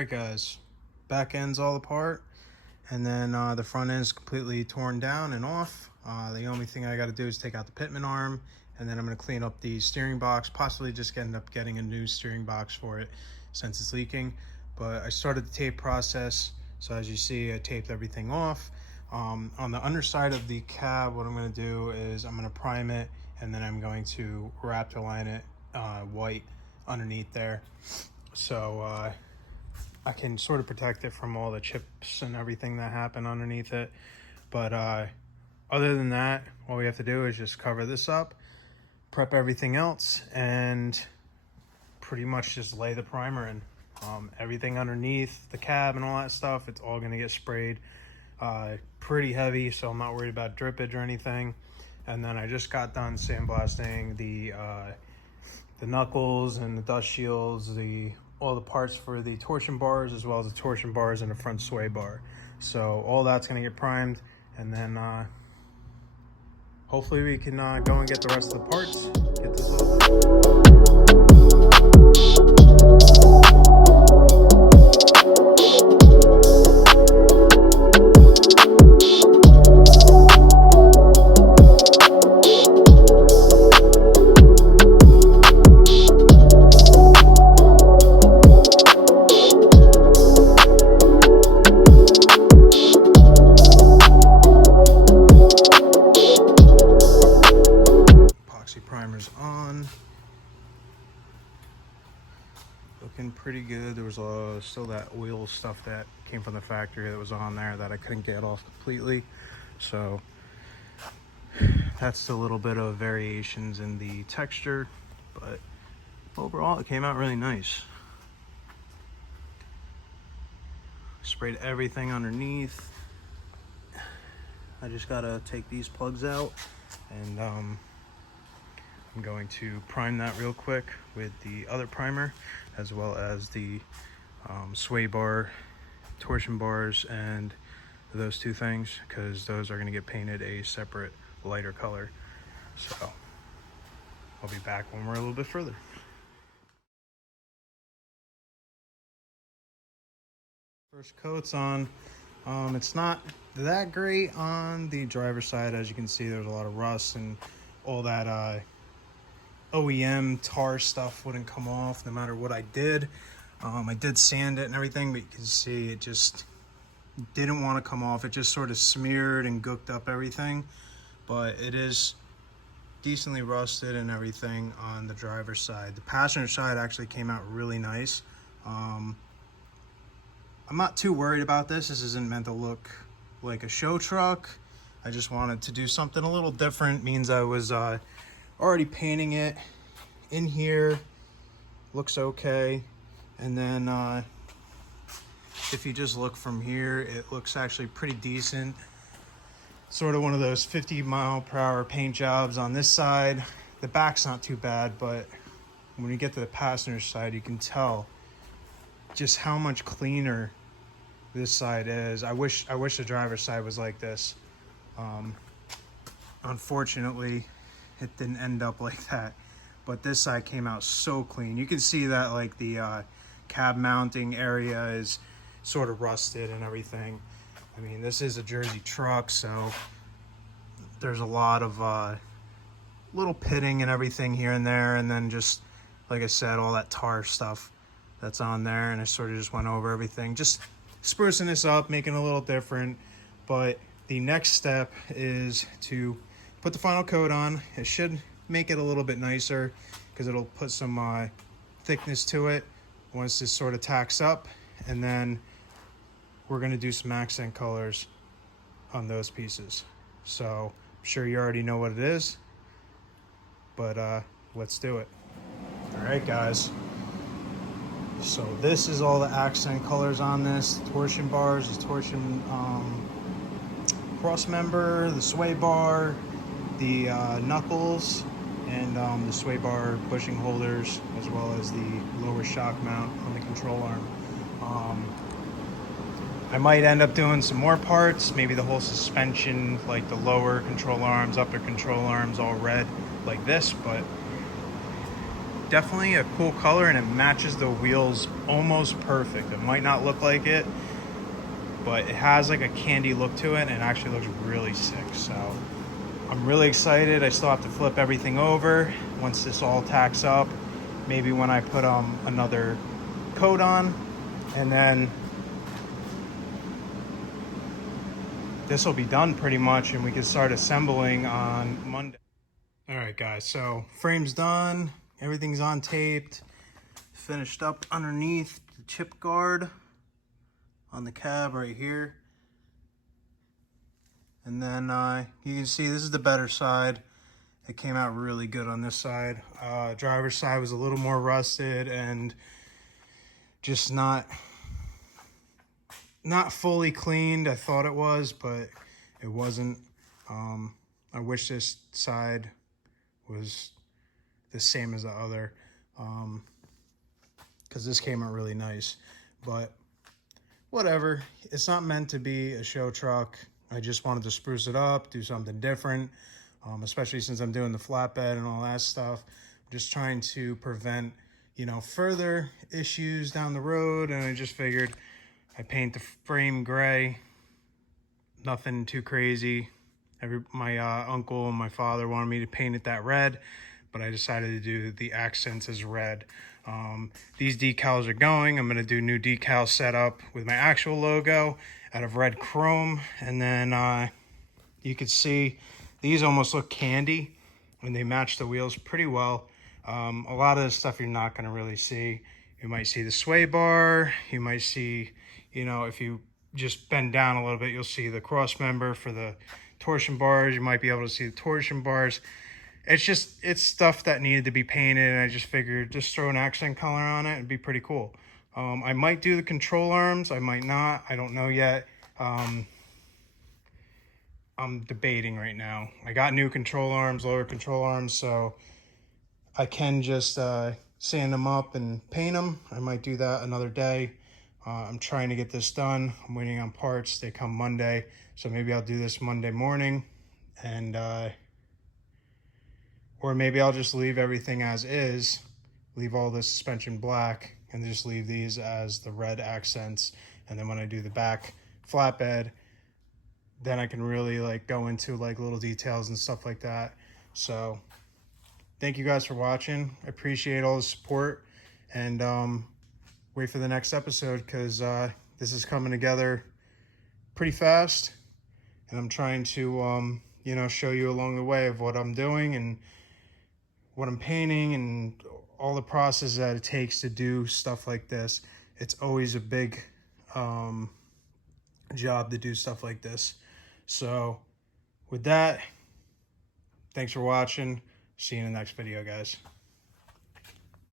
Alright guys, back end's all apart, and then the front end's completely torn down and off. The only thing I got to do is take out the pitman arm, and then I'm going to clean up the steering box, possibly just end up getting a new steering box for it since it's leaking. But I started the tape process, so as you see I taped everything off. On the underside of the cab, what I'm going to do is I'm going to prime it, and then I'm going to Raptor line it white underneath there, so I can sort of protect it from all the chips and everything that happen underneath it. But other than that, all we have to do is just cover this up, prep everything else, and pretty much just lay the primer in. Everything underneath the cab and all that stuff, it's all going to get sprayed pretty heavy, so I'm not worried about drippage or anything. And then I just got done sandblasting the knuckles and the dust shields, all the parts for the torsion bars, as well as the torsion bars and the front sway bar. So all that's going to get primed, and then hopefully we can go and get the rest of the parts, get this primers on. Looking pretty good. There was still that oil stuff that came from the factory that was on there that I couldn't get off completely, so that's a little bit of variations in the texture, but overall it came out really nice. Sprayed everything underneath. I just gotta take these plugs out, and I'm going to prime that real quick with the other primer, as well as the sway bar, torsion bars, and those two things, because those are going to get painted a separate lighter color. So I'll be back when we're a little bit further. First coat's on. It's not that great on the driver's side. As you can see, there's a lot of rust, and all that OEM tar stuff wouldn't come off no matter what I did. I did sand it and everything, but you can see it just didn't want to come off. It just sort of smeared and gooked up everything, but it is decently rusted and everything on the driver's side. The passenger side actually came out really nice. I'm not too worried about this. This isn't meant to look like a show truck. I just wanted to do something a little different. Means I was already painting it in here. Looks okay. And then if you just look from here, it looks actually pretty decent. Sort of one of those 50-mile-per-hour paint jobs on this side. The back's not too bad, but when you get to the passenger side, you can tell just how much cleaner this side is. I wish the driver's side was like this. Unfortunately, it didn't end up like that, but this side came out so clean. You can see that like the cab mounting area is sort of rusted and everything. I mean, this is a Jersey truck, so there's a lot of little pitting and everything here and there, and then just like I said, all that tar stuff that's on there, and I sort of just went over everything, just sprucing this up, making it a little different. But the next step is to put the final coat on. It should make it a little bit nicer because it'll put some thickness to it once this sort of tacks up, and then we're going to do some accent colors on those pieces. So I'm sure you already know what it is, but let's do it. All right guys, so this is all the accent colors on this: the torsion bars, the torsion cross member, the sway bar, the knuckles, and the sway bar bushing holders, as well as the lower shock mount on the control arm. I might end up doing some more parts, maybe the whole suspension, like the lower control arms, upper control arms, all red like this, but definitely a cool color, and it matches the wheels almost perfect. It might not look like it, but it has like a candy look to it, and it actually looks really sick. So I'm really excited. I still have to flip everything over once this all tacks up. Maybe when I put another coat on, and then this will be done pretty much, and we can start assembling on Monday. All right, guys, so frame's done. Everything's on taped. Finished up underneath the chip guard on the cab right here. And then you can see this is the better side. It came out really good on this side. Driver's side was a little more rusted and just not fully cleaned. I thought it was, but it wasn't. I wish this side was the same as the other, because this came out really nice. But whatever, it's not meant to be a show truck. I just wanted to spruce it up, do something different, especially since I'm doing the flatbed and all that stuff. I'm just trying to prevent, you know, further issues down the road. And I just figured I paint the frame gray, nothing too crazy. My uncle and my father wanted me to paint it that red, but I decided to do the accents as red. These decals are going. I'm going to do new decal setup with my actual logo out of red chrome. And then you can see these almost look candy, and they match the wheels pretty well. A lot of the stuff you're not going to really see. You might see the sway bar. You might see, you know, if you just bend down a little bit, you'll see the cross member for the torsion bars. You might be able to see the torsion bars. It's stuff that needed to be painted, and I just figured just throw an accent color on it. It'd be pretty cool. I might do the control arms. I might not. I don't know yet. I'm debating right now. I got new control arms, lower control arms, so I can just sand them up and paint them. I might do that another day. I'm trying to get this done. I'm waiting on parts. They come Monday, so maybe I'll do this Monday morning, and or maybe I'll just leave everything as is, leave all the suspension black, and just leave these as the red accents. And then when I do the back flatbed, then I can really like go into like little details and stuff like that. So thank you guys for watching. I appreciate all the support, and wait for the next episode, because this is coming together pretty fast, and I'm trying to you know, show you along the way of what I'm doing and what I'm painting and all the process that it takes to do stuff like this. It's always a big job to do stuff like this. So with that, thanks for watching. See you in the next video, guys.